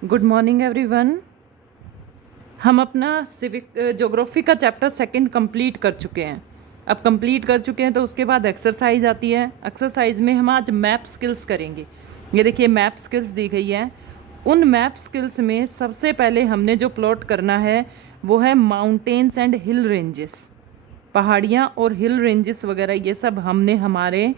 Good morning everyone. हम अपना civic geography का चैप्टर सेकंड कंप्लीट कर चुके हैं। अब कंप्लीट कर चुके हैं तो उसके बाद एक्सरसाइज आती है। एक्सरसाइज में हम आज मैप स्किल्स करेंगे। ये देखिए मैप स्किल्स दी गई है। उन मैप स्किल्स में सबसे पहले हमने जो प्लॉट करना है वो है माउंटेन्स एंड हिल रेंजेस। पहाड़ियाँ और हिल रेंजेस वगैरह ये सब हमने हमारे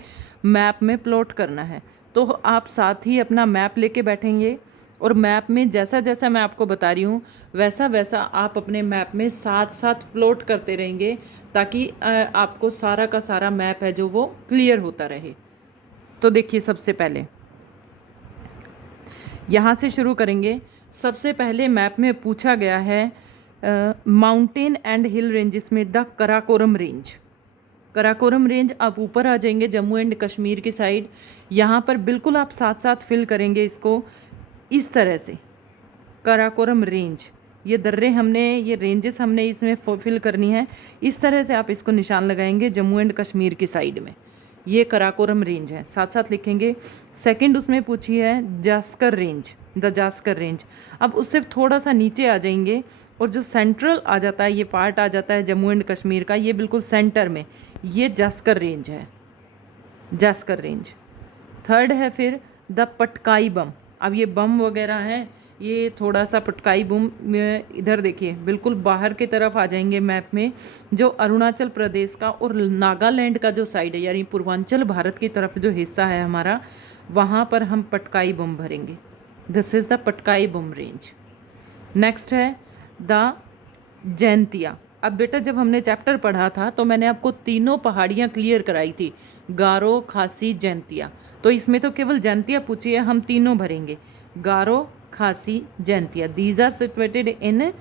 मैप में प्लॉट करना है। तो आप साथ ही अपना मैप लेके बैठेंगे और मैप में जैसा जैसा मैं आपको बता रही हूँ वैसा वैसा आप अपने मैप में साथ साथ प्लॉट करते रहेंगे ताकि आपको सारा का सारा मैप है जो वो क्लियर होता रहे। तो देखिए सबसे पहले यहाँ से शुरू करेंगे। सबसे पहले मैप में पूछा गया है माउंटेन एंड हिल रेंजेस में the Karakoram range. Karakoram range आप ऊपर आ जाएंगे जम्मू एंड कश्मीर की साइड। यहाँ पर बिल्कुल आप साथ साथ फिल करेंगे इसको इस तरह से। कराकोरम रेंज, ये दर्रे हमने, ये रेंजेस हमने इसमें फिल करनी है। इस तरह से आप इसको निशान लगाएंगे जम्मू एंड कश्मीर की साइड में। ये कराकोरम रेंज है, साथ साथ लिखेंगे। सेकंड उसमें पूछी है Zanskar range, the Zanskar range. अब उससे थोड़ा सा नीचे आ जाएंगे और जो सेंट्रल आ जाता है, ये पार्ट आ जाता है जम्मू एंड कश्मीर का, ये बिल्कुल सेंटर में, ये जास्कर रेंज है, जास्कर रेंज। थर्ड है फिर द पटकाई बम। अब ये बम वगैरह है, ये थोड़ा सा पटकाई बम में इधर देखिए बिल्कुल बाहर की तरफ आ जाएंगे मैप में। जो अरुणाचल प्रदेश का और नागालैंड का जो साइड है, यानी पूर्वांचल भारत की तरफ जो हिस्सा है हमारा, वहाँ पर हम पटकाई बम भरेंगे। This is the Patkai bomb range. Next है द जैंतिया। अब बेटा जब हमने चैप्टर पढ़ा था तो मैंने आपको तीनों पहाड़ियाँ क्लियर कराई थी, गारो, खासी, जैंतिया। तो इसमें तो केवल जैंतिया पूछी है, हम तीनों भरेंगे, Garo, Khasi, Jaintia. These are situated in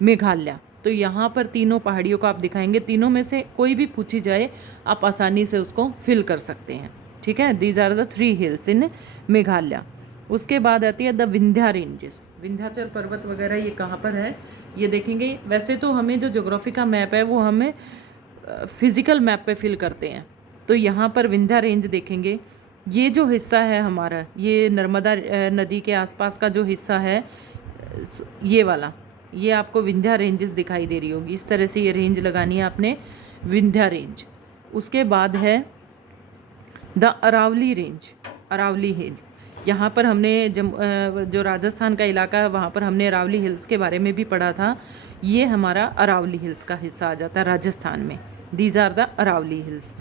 Meghalaya. तो यहाँ पर तीनों पहाड़ियों को आप दिखाएंगे। तीनों में से कोई भी पूछी जाए आप आसानी से उसको फिल कर सकते हैं, ठीक है। दीज आर द 3 हिल्स इन मेघालय। उसके बाद आती है द विंध्या रेंजेस। विंध्याचल पर्वत वगैरह ये कहाँ पर है ये देखेंगे। वैसे तो हमें जो ज्योग्राफी का मैप है वो हमें फिजिकल मैप पे फिल करते हैं। तो यहाँ पर विंध्या रेंज देखेंगे। ये जो हिस्सा है हमारा, ये नर्मदा नदी के आसपास का जो हिस्सा है, ये वाला, ये आपको विंध्या रेंजेस दिखाई दे रही होगी। इस तरह से ये रेंज लगानी है आपने, विंध्या रेंज। उसके बाद है द अरावली रेंज, अरावली हिल। यहाँ पर हमने जो राजस्थान का इलाका है वहाँ पर हमने अरावली हिल्स के बारे में भी पढ़ा था। ये हमारा अरावली हिल्स का हिस्सा आ जाता है राजस्थान में। These are the Aravalli hills.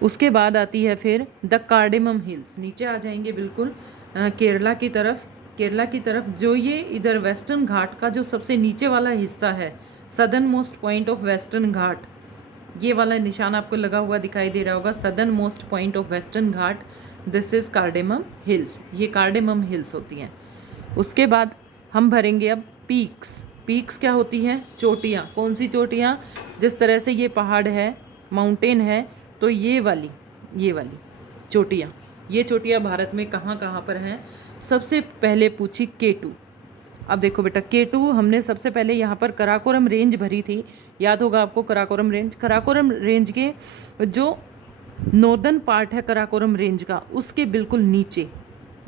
उसके बाद आती है फिर द कार्डेमम हिल्स। नीचे आ जाएंगे बिल्कुल केरला की तरफ। केरला की तरफ जो ये इधर वेस्टर्न घाट का जो सबसे नीचे वाला हिस्सा है, southernmost point of Western Ghat, ये वाला निशान आपको लगा हुआ दिखाई दे रहा होगा, southern most point of Western Ghat. This is cardamom hills, ये कार्डेमम हिल्स होती हैं। उसके बाद हम भरेंगे अब पीक्स। पीक्स क्या होती हैं? चोटियाँ। कौन सी चोटियाँ? जिस तरह से ये पहाड़ है, माउंटेन है, तो ये वाली चोटियाँ, ये चोटियाँ भारत में कहाँ कहाँ पर हैं? सबसे पहले पूछी K2। अब देखो बेटा, K2 हमने सबसे पहले यहाँ पर कराकोरम रेंज भरी थी, याद होगा आपको कराकोरम रेंज। कराकोरम रेंज के जो नॉर्दर्न पार्ट है कराकोरम रेंज का, उसके बिल्कुल नीचे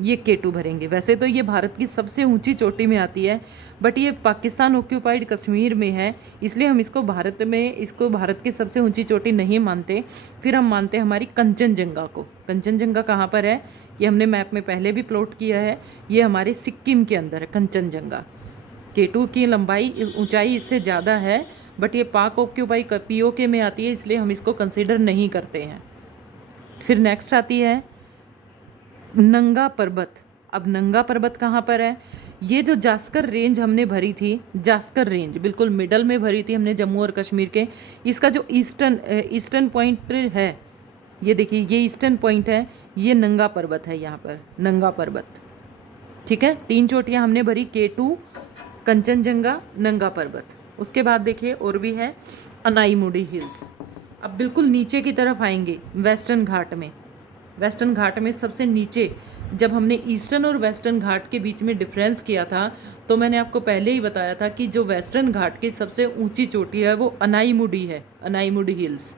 ये K2 भरेंगे। वैसे तो ये भारत की सबसे ऊंची चोटी में आती है, बट ये पाकिस्तान ऑक्यूपाइड कश्मीर में है, इसलिए हम इसको भारत की सबसे ऊंची चोटी नहीं मानते। फिर हम मानते हैं हमारी कंचनजंगा को। कंचनजंगा कहाँ पर है? ये हमने मैप में पहले भी प्लॉट किया है, ये हमारे सिक्किम के अंदर है कंचनजंगा। K2 की लंबाई, ऊंचाई इससे ज़्यादा है, बट ये पाक ऑक्यूपाई POK में आती है, इसलिए हम इसको कंसिडर नहीं करते हैं। फिर नेक्स्ट आती है नंगा पर्वत। अब नंगा पर्वत कहाँ पर है? ये जो जास्कर रेंज हमने भरी थी, जास्कर रेंज बिल्कुल मिडल में भरी थी हमने जम्मू और कश्मीर के। इसका जो ईस्टर्न पॉइंट है, ये देखिए ये ईस्टर्न पॉइंट है, ये नंगा पर्वत है, यहाँ पर नंगा पर्वत, ठीक है। 3 चोटियाँ हमने भरी, K2, कंचनजंगा, नंगा पर्वत। उसके बाद देखिए और भी है अनाईमुडी हिल्स। अब बिल्कुल नीचे की तरफ आएंगे वेस्टर्न घाट में। वेस्टर्न घाट में सबसे नीचे, जब हमने ईस्टर्न और वेस्टर्न घाट के बीच में डिफरेंस किया था तो मैंने आपको पहले ही बताया था कि जो वेस्टर्न घाट की सबसे ऊंची चोटी है वो अनाईमुडी है, अनाईमुडी हिल्स।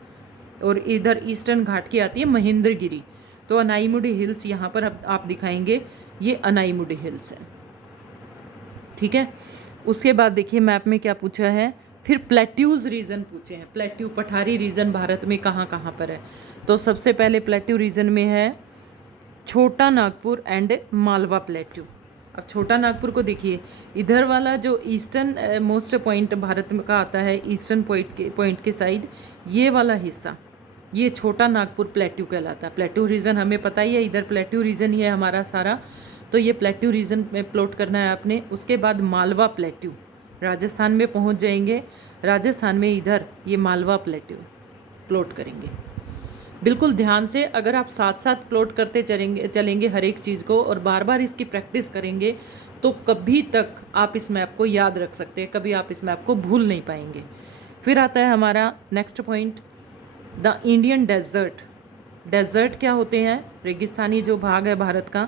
और इधर ईस्टर्न घाट की आती है महेंद्रगिरी। तो अनाईमुडी हिल्स यहाँ पर आप दिखाएंगे। ये अनाईमुडी हिल्स है। ठीक है, उसके बाद देखिए मैप में क्या पूछा है, फिर प्लेट्यूज रीजन पूछे हैं। प्लेट्यू पठारी रीजन भारत में कहाँ कहाँ पर है, तो सबसे पहले प्लेट्यू रीजन में है छोटा नागपुर एंड मालवा प्लेट्यू। अब छोटा नागपुर को देखिए, इधर वाला जो ईस्टर्न मोस्ट पॉइंट भारत में का आता है, ईस्टर्न पॉइंट के साइड, ये वाला हिस्सा ये छोटा नागपुर प्लेट्यू कहलाता है। प्लेट्यू रीजन हमें पता ही है, इधर प्लेट्यू रीजन ही है हमारा सारा, तो ये प्लेट्यू रीजन में प्लॉट करना है आपने। उसके बाद मालवा प्लेट्यू, राजस्थान में पहुंच जाएंगे, राजस्थान में इधर ये मालवा प्लेट्यू प्लॉट करेंगे। बिल्कुल ध्यान से अगर आप साथ साथ प्लॉट करते चलेंगे हर एक चीज़ को और बार बार इसकी प्रैक्टिस करेंगे तो कभी तक आप इस मैप को याद रख सकते हैं, कभी आप इस मैप को भूल नहीं पाएंगे। फिर आता है हमारा next point, the Indian desert. Desert क्या होते हैं, रेगिस्तानी जो भाग है भारत का,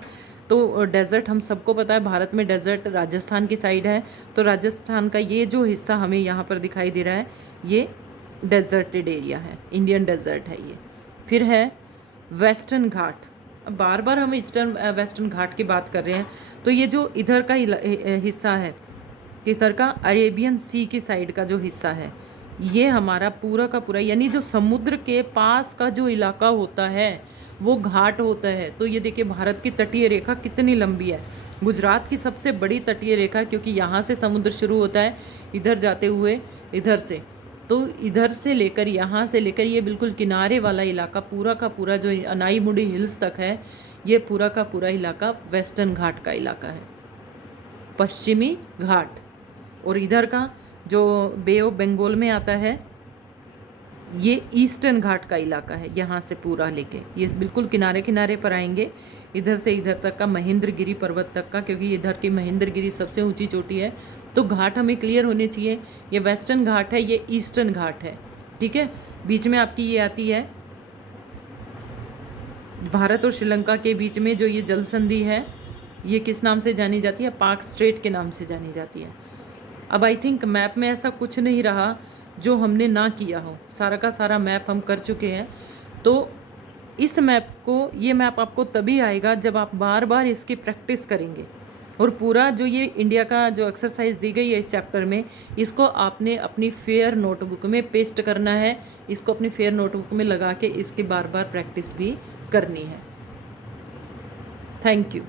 तो डेजर्ट हम सबको पता है, भारत में डेजर्ट राजस्थान की साइड है, तो राजस्थान का ये जो हिस्सा हमें यहाँ पर दिखाई दे रहा है ये डेजर्टेड एरिया है, इंडियन डेजर्ट है ये। फिर है वेस्टर्न घाट। अब बार बार हम ईस्टर्न वेस्टर्न घाट की बात कर रहे हैं, तो ये जो इधर का हिस्सा है, किधर का, अरेबियन सी की साइड का जो हिस्सा है, ये हमारा पूरा का पूरा, यानी जो समुद्र के पास का जो इलाका होता है वो घाट होता है। तो ये देखिए भारत की तटीय रेखा कितनी लंबी है, गुजरात की सबसे बड़ी तटीय रेखा, क्योंकि यहाँ से समुद्र शुरू होता है इधर जाते हुए इधर से, तो इधर से लेकर यहाँ से लेकर ये बिल्कुल किनारे वाला इलाका पूरा का पूरा जो अनाईमुडी हिल्स तक है, ये पूरा का पूरा इलाका वेस्टर्न घाट का इलाका है, पश्चिमी घाट। और इधर का जो बे ऑफ बंगाल में आता है ये ईस्टर्न घाट का इलाका है, यहाँ से पूरा लेके ये बिल्कुल किनारे किनारे पर आएंगे, इधर से इधर तक का महेंद्रगिरी पर्वत तक का, क्योंकि इधर की महेंद्रगिरी सबसे ऊंची चोटी है। तो घाट हमें क्लियर होने चाहिए, ये वेस्टर्न घाट है, ये ईस्टर्न घाट है। ठीक है, बीच में आपकी ये आती है भारत और श्रीलंका के बीच में जो ये जल संधि है, ये किस नाम से जानी जाती है, पाक स्ट्रेट के नाम से जानी जाती है। अब आई थिंक मैप में ऐसा कुछ नहीं रहा जो हमने ना किया हो, सारा का सारा मैप हम कर चुके हैं। तो इस मैप को, ये मैप आपको तभी आएगा जब आप बार बार इसकी प्रैक्टिस करेंगे। और पूरा जो ये इंडिया का जो एक्सरसाइज दी गई है इस चैप्टर में, इसको आपने अपनी फेयर नोटबुक में पेस्ट करना है, इसको अपनी फेयर नोटबुक में लगा के इसकी बार बार प्रैक्टिस भी करनी है। Thank you.